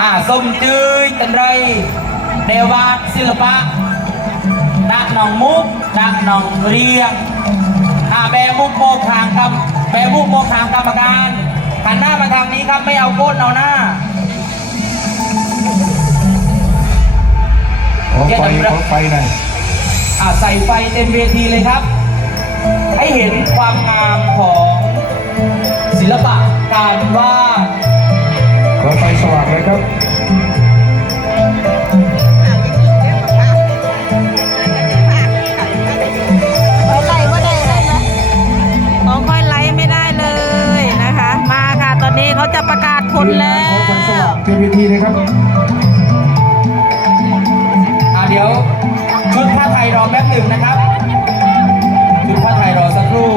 อ่าส้มจืยตันไรเดวาดศิลปะดักหนองมุกดักหนองเรียงอ่าแบมุกโมคางครับแบมุกโมคางกรรมการหันหน้ามาทางนี้ครับไม่เอาก้นเอาหน้าขอไฟขอไฟหน่อยอ่าใส่ไฟเต็มเวทีเลยครับ ให้เห็นความงามของศิลปะการวาด ครับไปไล่ก็ได้ได้ไหมของค่อยไล่ไม่ได้เลยนะคะ มาค่ะตอนนี้เขาจะประกาศผลแล้ขอไฟสวว่างเต็มเวทีเลยครับอ่าเดี๋ยวชุดผ้าไทยรอแป๊บหนึ่งนะครับชุดผ้าไทยรอสักครู่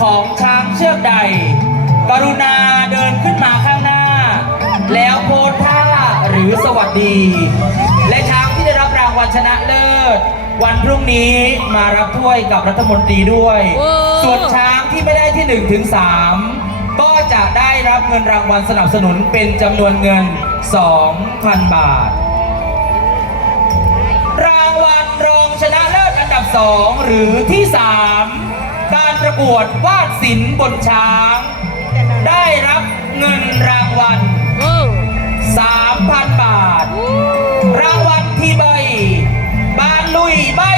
ของช้างเชือกใด กรุณาเดินขึ้นมาข้างหน้า แล้วโพสท่าหรือสวัสดี และช้างที่ได้รับรางวัลชนะเลิศ วันพรุ่งนี้มารับถ้วยกับรัฐมนตรีด้วยโอ้ส่วนช้างที่ไม่ได้ที่1ถึง3ก็จะได้รับเงินรางวัลสนับสนุนเป็นจำนวนเงิน 2,000 บาทรางวัลรองชนะเลิศอันดับ 2 หรือที่ 3 การประกวดวาดศิลป์บนช้าง ได้รับเงินรางวัลโอ้3,000 บาท รางวัลที่ใบบานลุยใบเปื้อ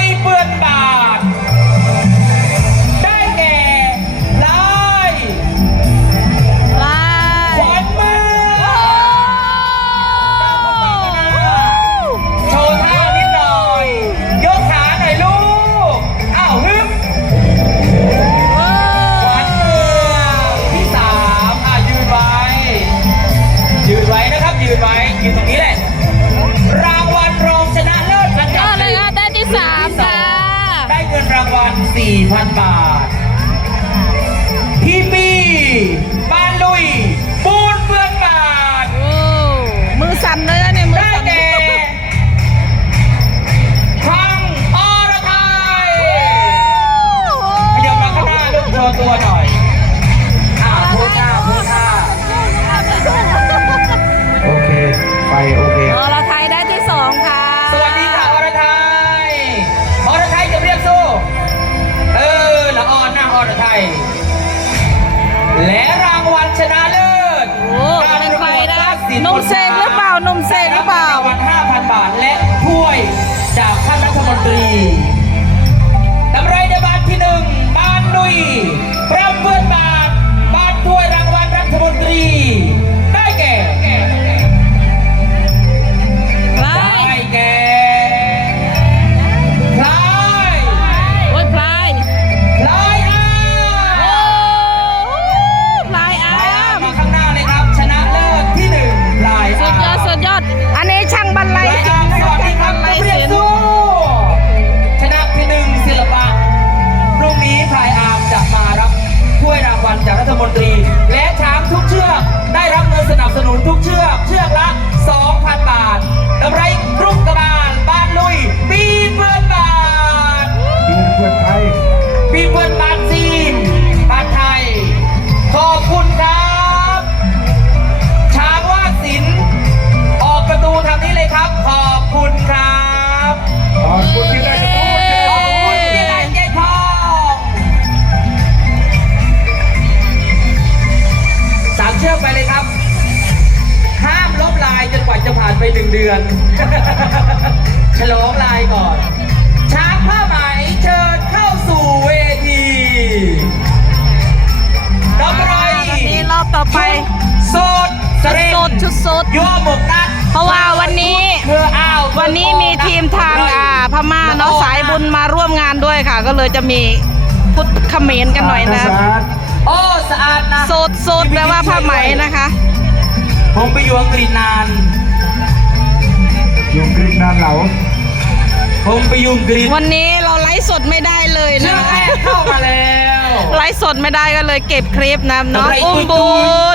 นบ และรางวัลชนะเลิศโอ้การเป็นประใครกวดนะวาดศิลป์นมเซนหรือเปล่านมเซนหรือเปล่าได้บรางวัล5,000 บาทและถ้วยจากท่านรัฐมนตรีตำไรในบ้านที่หนึ่งบ้านนุยพระเพื่อนบาทบ้านถ้วยรางวัลรัฐมนตรี ชุดสดยัวหมกนัดเพราะว่าวันนี้เธออ้าววันนี้มีทีมทางอ่าพม่าเนาะสายบุญมาร่วมงานด้วยค่ะ ก็เลยจะมีพุทธเขมรกันหน่อยนะสะอาดโอ้สะอาดนะโสดโสดแปลว่าผ้าไหมนะคะ ผมไปอยู่อังกฤษนาน อยู่กรีกนานเหลาผมไปอยู่อังกฤษวันนี้เราไลฟ์สดไม่ได้เลยเชืนะอกแรคะกเข้ามาแล้วไลฟ์สดไม่ได้ก็เลยเก็บคลิปนะน้องกำไรอุ้มตุ้บุ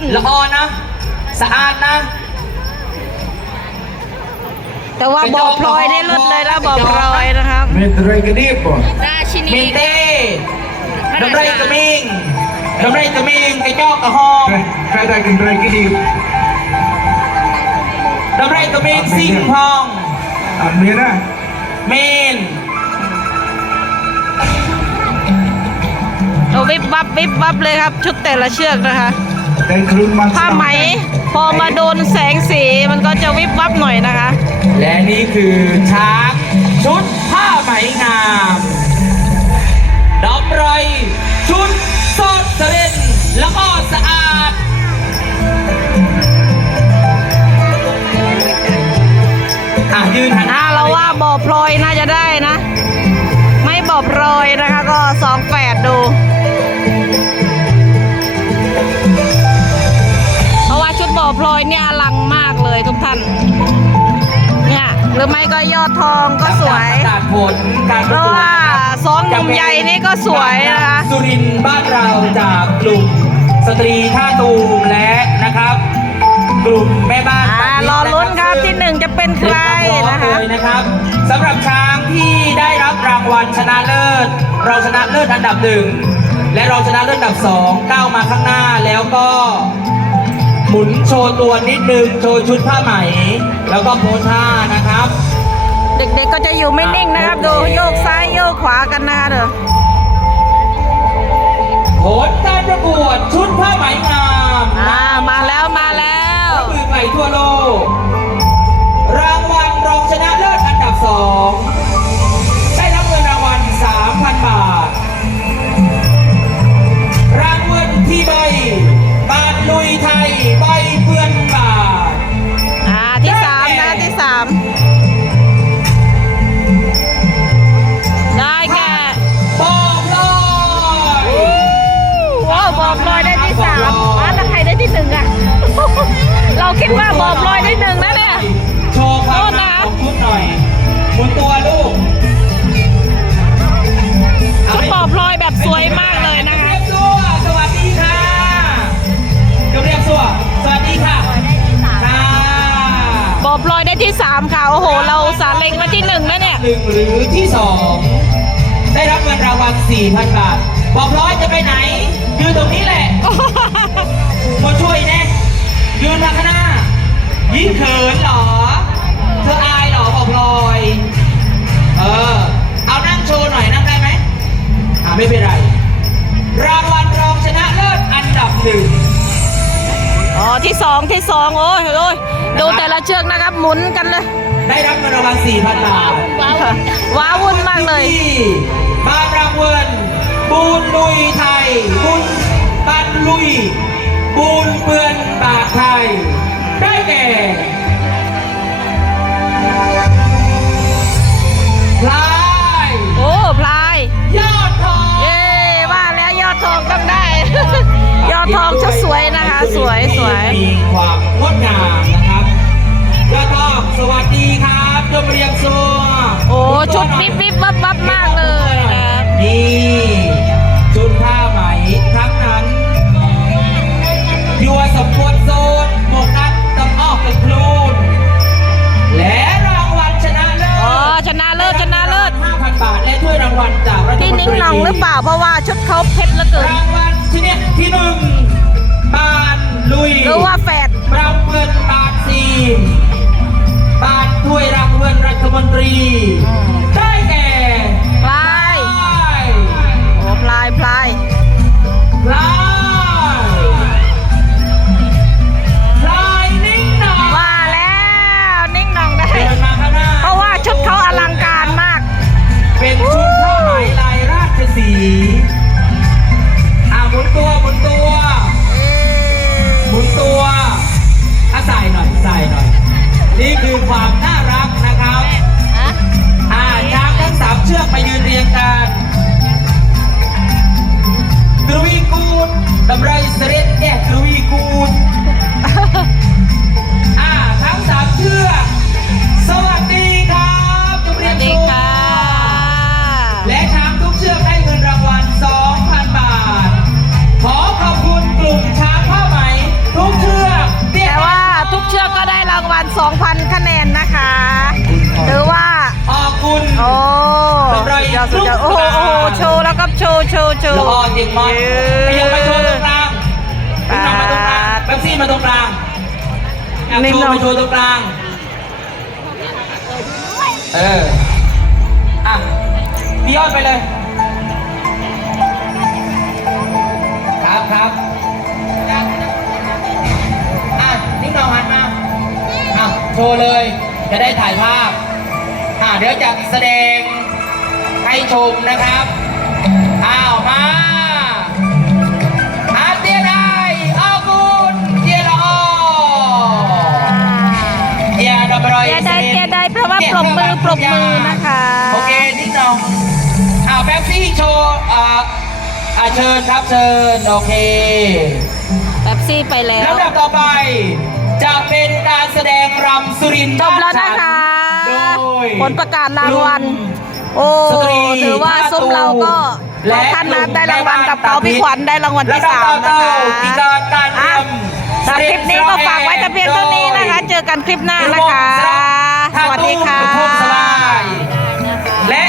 ยญๆละออนนะ สะอาดนะ แต่ว่าบ่อพลอยได้ลุดเลยนะบ่อพลอยนะครับ Met rekening po. ราชินีมินเต้ดำไรกระมิงดำไรกระมิงกระจอกกระหอง Kaya kan rekening. ดำไรกระมิงซิ่งพอง Amira. เมนโอ้วิบวับวิบวับเลยครับ ชุดแต่ละเชือกนะคะ Dan groen man. ผ้าไหม พอมาโดนแสงสีมันก็จะวิบวับหน่อยนะคะ และนี่คือช้างชุดผ้าไหมงามดำไรชุดสดเสด็จแล้วก็สะอาดอะยืนหันหอ่าน้าเราว่าบ่อพลอยน่าจะได้นะ ไม่บ่อพลอยนะคะก็สองแปดดู พลอยเนี่ยอลังมากเลยทุกท่าน เนี่ยหรือไม่ก็ยอดทองก็สวยประกาศผลการประกวดเพราะว่านะครับสองหนุ่มใหญ่นี่ก็สวยนะคะ สุรินทร์บ้านเราจากกลุ่มสตรีท่าตูมและนะครับ กลุ่มแม่บ้านอ่า รอลุ้นครับที่หนึ่งจะเป็นใครนะคะ เลยนะครับสำหรับช้างที่ได้รับรางวัลชนะเลิศ เราชนะเลิศอันดับหนึ่งและเราชนะเลิศอันดับสองก้าวมาข้างหน้าแล้วก็ หมุนโชว์ตัวนิดนึง โชว์ชุดผ้าไหม แล้วก็โพสท่านะครับ เด็กๆก็จะอยู่ไม่นิ่งนะครับ ดูโยกซ้ายโยกขวากันนะคะเด้อผลการประกวดชุดผ้าไหมงามอ่ามาแล้วมาแล้วมือใหม่ทั่วโลก สามอะแล้วใครได้ที่หนึ่งอะเราคิดว่าบอบลอยได้หนึ่งนะเนี่ย โชว์ความหนักของชุดหน่อยหมุนตัวลูกชุดบอบลอยแบบสวยมากเลยนะคะเรียบสัวสวัสดีค่ะเรียบสัวสวัสดีค่ะค่ะบอบลอยได้ที่สามค่ะ โอ้โห เราสารเล็งมาที่หนึ่งแล้วเนี่ยหนึ่งหรือที่สองได้รับเงินรางวัล4,000 บาท บอกร้อยจะไปไหน ยืนตรงนี้แหละมาช่วยแน่ยืนมาข้างหน้า ยิ่งเขินเหรอ เธออายเหรอบอกลอย เออ เอานั่งโชว์หน่อยนั่งได้ไหมอ่าไม่เป็นไร รางวัลรองชนะเลิศอันดับหนึ่งอ๋อที่สองที่สองโอ้ยโอ้ยดูแต่ละเชือกนะครับหมุนกันเลย ได้รับเงินรางวัล4,000บาทว้าวุ่นมากเลยที่บางรางวัล บูนลุยไทย บุญบันลุยบูนเปือนบาทไทย ได้แก่พลายโอ้พลาย ยอดทองเย้ว่าแล้วยอดทองต้องได้ ยอดทองชุดสวยนะคะ สวยสวยมีความงดงามนะครับยอดทองสวัสดี วยรางวัลจากรัฐมนตรีพี่นิ้งหน่องหรือเปล่าเพราะว่าชุดเขาเพชรเหลือเกินรางวัลที่เนี้ยที่หนึ่งบานลุยหรือว่าแฝดรางวัลบาทสี่บาทถ้วยรางวัลรัฐมนตรี ได้แก่พลายโอ้พลายพลายพลาย ว์โชว์โชว์ละออนเด็กมันขยับมาโชว์ตรงกลางคุณนำมาตรงกลางเป๊ปซี่มาตรงกลางอยากโชว์มาโชว์ตรงกลาง เออ อะพี่ยอดไปเลย ครับครับอะนิ่งหน่องหันมาอะโชว์เลย จะได้ถ่ายภาพ อะเดี๋ยวจะแสดงให้ชมนะครับอ้าว มาอาเตียได้อากุนเยลอเยดบรอยเกียร์ได้เกียร์ได้เพราะว่าปรบมือปรบมือนะคะ โอเคนิ่งหน่องอ้าวแป๊บซี่โชว์อ่าอ่าเชิญครับเชิญโอเคแป๊บซี่ไปแล้วลำดับต่อไป จะเป็นการแสดงรำสุรินทร์จบแล้วนะคะโดยผลประกาศรางวัลโอ้สตรีถือว่าซุ้มเราก็และท่านนะได้รางวัลกับเขาพี่ขวัญได้รางวัลที่สามนะคะสำรับคลิปนี้ก็ฝากไว้แต่เพียงเท่านี้นะคะ เจอกันคลิปหน้านะคะ สวัสดีค่ะและ